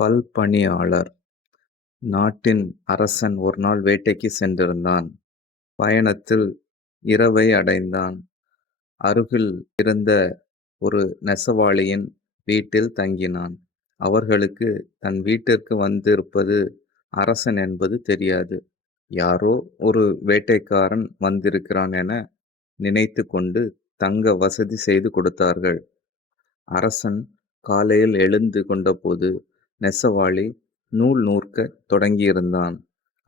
பல்பணியாளர். நாட்டின் அரசன் ஒருநாள் வேட்டைக்கு சென்றிருந்தான். பயணத்தில் இரவை அடைந்தான். அருகில் இருந்த ஒரு நெசவாளியின் வீட்டில் தங்கினான். அவர்களுக்கு தன் வீட்டிற்கு வந்திருப்பது அரசன் என்பது தெரியாது. யாரோ ஒரு வேட்டைக்காரன் வந்திருக்கிறான் என நினைத்து கொண்டு தங்க வசதி செய்து கொடுத்தார்கள். அரசன் காலையில் எழுந்து கொண்டபோது நெசவாளி நூல் நூற்கத் தொடங்கியிருந்தான்.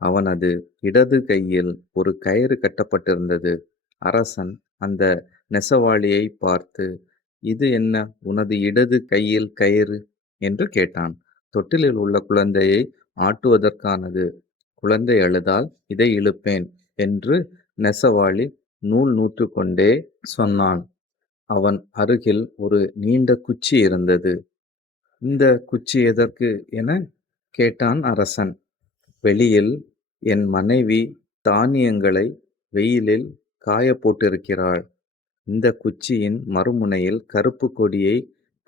அவனது இடது கையில் ஒரு கயிறு கட்டப்பட்டிருந்தது. அரசன் அந்த நெசவாளியை பார்த்து, "இது என்ன உனது இடது கையில் கயிறு?" என்று கேட்டான். "தொட்டிலில் உள்ள குழந்தையை ஆட்டுவதற்கானது. குழந்தை அழுதால் இதை இழுப்பேன்" என்று நெசவாளி நூல் நூற்றுக்கொண்டே சொன்னான். அவன் அருகில் ஒரு நீண்ட குச்சி இருந்தது. "இந்த குச்சி எதற்கு?" என கேட்டான் அரசன். "வெளியில் என் மனைவி தானியங்களை வெயிலில் காயப் போட்டிருக்கிறாள். இந்த குச்சியின் மறுமுனையில் கருப்பு கொடியை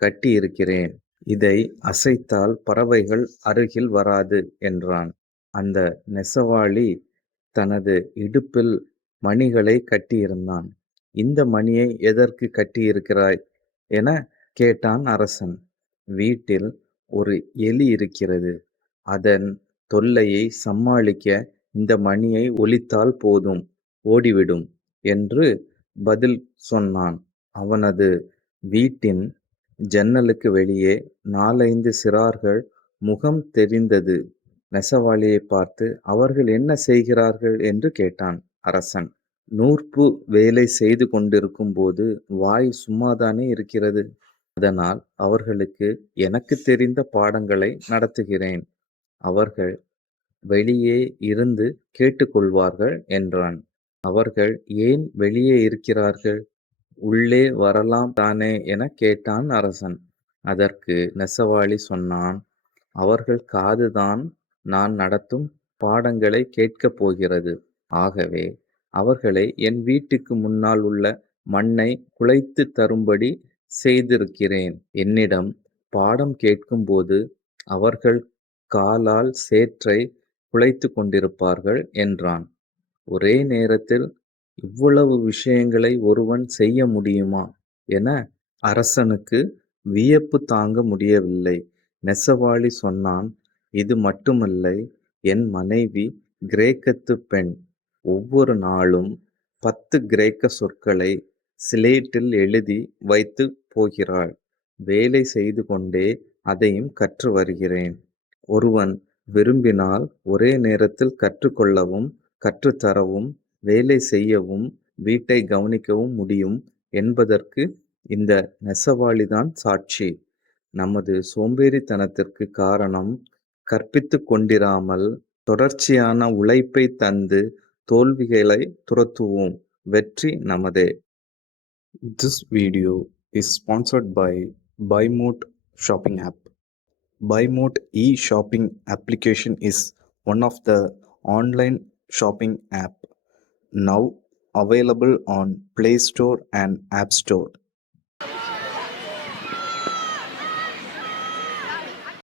கட்டியிருக்கிறேன். இதை அசைத்தால் பறவைகள் அருகில் வராது" என்றான். அந்த நெசவாளி தனது இடுப்பில் மணிகளை கட்டியிருந்தான். "இந்த மணியை எதற்கு கட்டியிருக்கிறாய்?" என கேட்டான் அரசன். "வீட்டில் ஒரு எலி இருக்கிறது. அதன் தொல்லையை சமாளிக்க இந்த மணியை ஒலித்தால் போதும், ஓடிவிடும்" என்று பதில் சொன்னான். அவனது வீட்டின் ஜன்னலுக்கு வெளியே 4, 5 சிறார்கள் முகம் தெரிந்தது. நெசவாளியைப் பார்த்து, "அவர்கள் என்ன செய்கிறார்கள்?" என்று கேட்டான் அரசன். "நூற்பு வேலை செய்து கொண்டிருக்கும் போது வாய் சும்மாதானே இருக்கிறது. அதனால் அவர்களுக்கு எனக்குத் தெரிந்த பாடங்களை நடத்துகிறேன். அவர்கள் வெளியே இருந்து கேட்டுக்கொள்வார்கள்" என்றான். "அவர்கள் ஏன் வெளியே இருக்கிறார்கள்? உள்ளே வரலாம் தானே?" எனக் கேட்டான் அரசன். அதற்கு நெசவாளி சொன்னான், "அவர்கள் காதுதான் நான் நடத்தும் பாடங்களைக் கேட்கப் போகிறது. ஆகவே அவர்களை என் வீட்டுக்கு முன்னால் உள்ள மண்ணை குழைத்துத் தரும்படி செய்திருக்கிறேன். என்னிடம் பாடம் கேட்கும்போது அவர்கள் காலால் சேற்றை குழைத்துக் கொண்டிருப்பார்கள்" என்றான். "ஒரே நேரத்தில் இவ்வளவு விஷயங்களை ஒருவன் செய்ய முடியுமா?" என அரசனுக்கு வியப்பு தாங்க முடியவில்லை. நெசவாளி சொன்னான், "இது மட்டுமில்லை, என் மனைவி கிரேக்கத்துப் பெண். ஒவ்வொரு நாளும் 10 கிரேக்க சொற்களை சிலேட்டில் எழுதி வைத்துப் போகிறாள். வேலை செய்து கொண்டே அதையும் கற்று வருகிறேன். ஒருவன் விரும்பினால் ஒரே நேரத்தில் கற்றுக்கொள்ளவும், கற்றுத்தரவும், வேலை செய்யவும், வீட்டை கவனிக்கவும் முடியும் என்பதற்கு இந்த நெசவாளிதான் சாட்சி. நமது சோம்பேறித்தனத்திற்கு காரணம் கற்பித்துக் கொண்டிராமல் தொடர்ச்சியான உழைப்பைத் தந்து தோல்விகளை துரத்துவோம். வெற்றி நமதே." This video is sponsored by BuyMote shopping app. BuyMote e-shopping application is one of the online shopping app now available on Play Store and App Store.